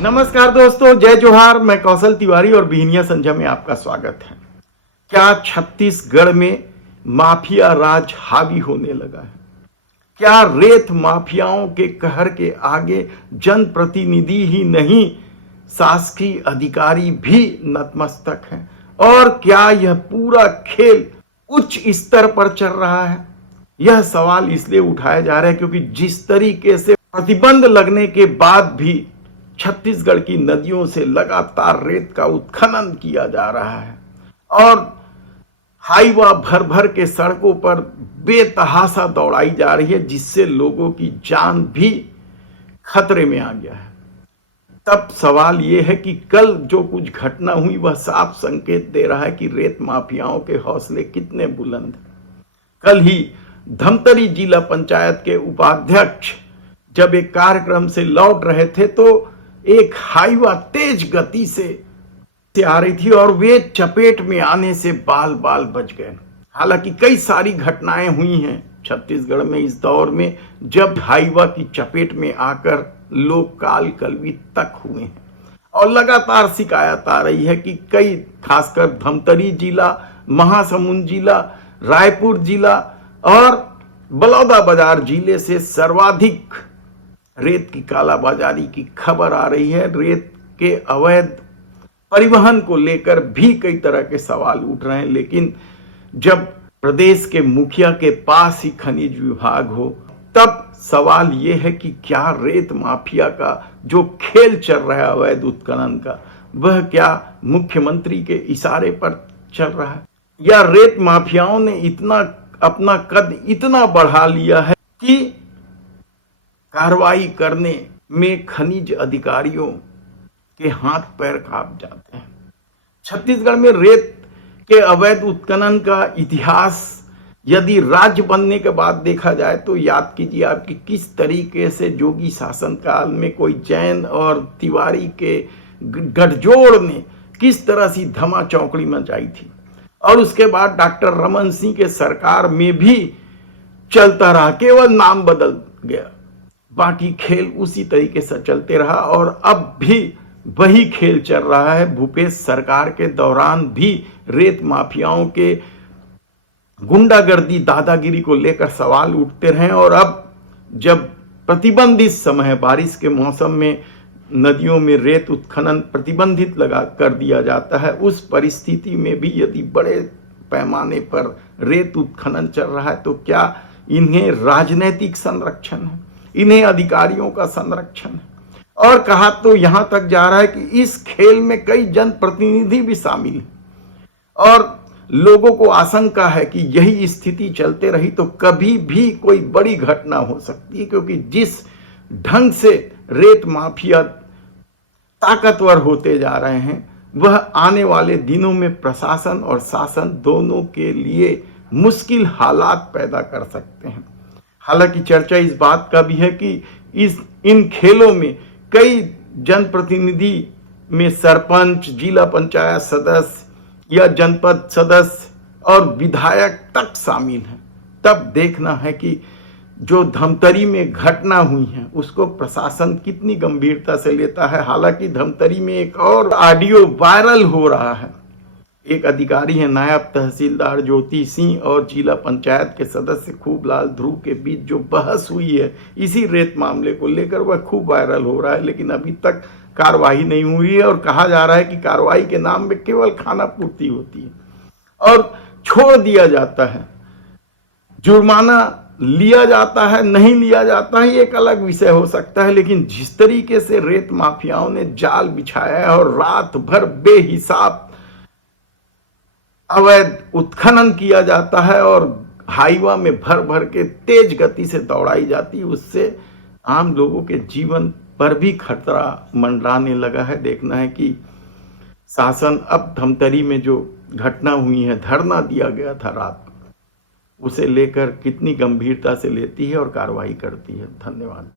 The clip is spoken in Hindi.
नमस्कार दोस्तों, जय जोहार। मैं कौशल तिवारी और बिहनिया संझा में आपका स्वागत है। क्या छत्तीसगढ़ में माफिया राज हावी होने लगा है? क्या रेत माफियाओं के कहर के आगे जनप्रतिनिधि ही नहीं, शासकीय अधिकारी भी नतमस्तक हैं? और क्या यह पूरा खेल उच्च स्तर पर चल रहा है? यह सवाल इसलिए उठाया जा रहा है क्योंकि जिस तरीके से प्रतिबंध लगने के बाद भी छत्तीसगढ़ की नदियों से लगातार रेत का उत्खनन किया जा रहा है और हाईवा भर भर के सड़कों पर बेतहाशा दौड़ाई जा रही है, जिससे लोगों की जान भी खतरे में आ गया है। तब सवाल यह है कि कल जो कुछ घटना हुई वह साफ संकेत दे रहा है कि रेत माफियाओं के हौसले कितने बुलंद हैं। कल ही धमतरी जिला पंचायत के उपाध्यक्ष जब एक कार्यक्रम से लौट रहे थे तो एक हाईवा तेज गति से आ रही थी और वे चपेट में आने से बाल बाल बच गए। हालांकि कई सारी घटनाएं हुई हैं छत्तीसगढ़ में इस दौर में जब हाईवा की चपेट में आकर लोग काल कलवित तक हुए हैं और लगातार शिकायत आ रही है कि कई, खासकर धमतरी जिला, महासमुंद जिला, रायपुर जिला और बलौदाबाजार जिले से सर्वाधिक रेत की कालाबाजारी की खबर आ रही है। रेत के अवैध परिवहन को लेकर भी कई तरह के सवाल उठ रहे हैं, लेकिन जब प्रदेश के मुखिया के पास ही खनिज विभाग हो तब सवाल यह है कि क्या रेत माफिया का जो खेल चल रहा है अवैध उत्खनन का, वह क्या मुख्यमंत्री के इशारे पर चल रहा है, या रेत माफियाओं ने इतना अपना कद इतना बढ़ा लिया है कि कार्रवाई करने में खनिज अधिकारियों के हाथ पैर कांप जाते हैं। छत्तीसगढ़ में रेत के अवैध उत्खनन का इतिहास यदि राज्य बनने के बाद देखा जाए तो याद कीजिए आप कि किस तरीके से जोगी शासनकाल में कोई जैन और तिवारी के गठजोड़ ने किस तरह से धमा चौकड़ी मचाई थी, और उसके बाद डॉक्टर रमन सिंह के सरकार में भी चलता रहा, केवल नाम बदल गया, बाकी खेल उसी तरीके से चलते रहा और अब भी वही खेल चल रहा है। भूपेश सरकार के दौरान भी रेत माफियाओं के गुंडागर्दी, दादागिरी को लेकर सवाल उठते रहे और अब जब प्रतिबंधित समय, बारिश के मौसम में नदियों में रेत उत्खनन प्रतिबंधित लगा कर दिया जाता है, उस परिस्थिति में भी यदि बड़े पैमाने पर रेत उत्खनन चल रहा है तो क्या इन्हें राजनीतिक संरक्षण है, इन्हें अधिकारियों का संरक्षण है? और कहा तो यहां तक जा रहा है कि इस खेल में कई जनप्रतिनिधि भी शामिल हैं और लोगों को आशंका है कि यही स्थिति चलते रही तो कभी भी कोई बड़ी घटना हो सकती है, क्योंकि जिस ढंग से रेत माफिया ताकतवर होते जा रहे हैं वह आने वाले दिनों में प्रशासन और शासन दोनों के लिए मुश्किल हालात पैदा कर सकते हैं। हालांकि चर्चा इस बात का भी है कि इन खेलों में कई जनप्रतिनिधि में सरपंच, जिला पंचायत सदस्य या जनपद सदस्य और विधायक तक शामिल हैं। तब देखना है कि जो धमतरी में घटना हुई है उसको प्रशासन कितनी गंभीरता से लेता है। हालांकि धमतरी में एक और ऑडियो वायरल हो रहा है। एक अधिकारी है, नायब तहसीलदार ज्योति सिंह और जिला पंचायत के सदस्य खूबलाल ध्रुव के बीच जो बहस हुई है इसी रेत मामले को लेकर, वह खूब वायरल हो रहा है, लेकिन अभी तक कार्रवाई नहीं हुई है और कहा जा रहा है कि कार्रवाई के नाम में केवल खाना पूर्ति होती है और छोड़ दिया जाता है, जुर्माना लिया जाता है, नहीं लिया जाता है, एक अलग विषय हो सकता है। लेकिन जिस तरीके से रेत माफियाओं ने जाल बिछाया है और रात भर बेहिसाब अवैध उत्खनन किया जाता है और हाईवा में भर भर के तेज गति से दौड़ाई जाती है, उससे आम लोगों के जीवन पर भी खतरा मंडराने लगा है। देखना है कि शासन अब धमतरी में जो घटना हुई है, धरना दिया गया था रात, उसे लेकर कितनी गंभीरता से लेती है और कार्रवाई करती है। धन्यवाद।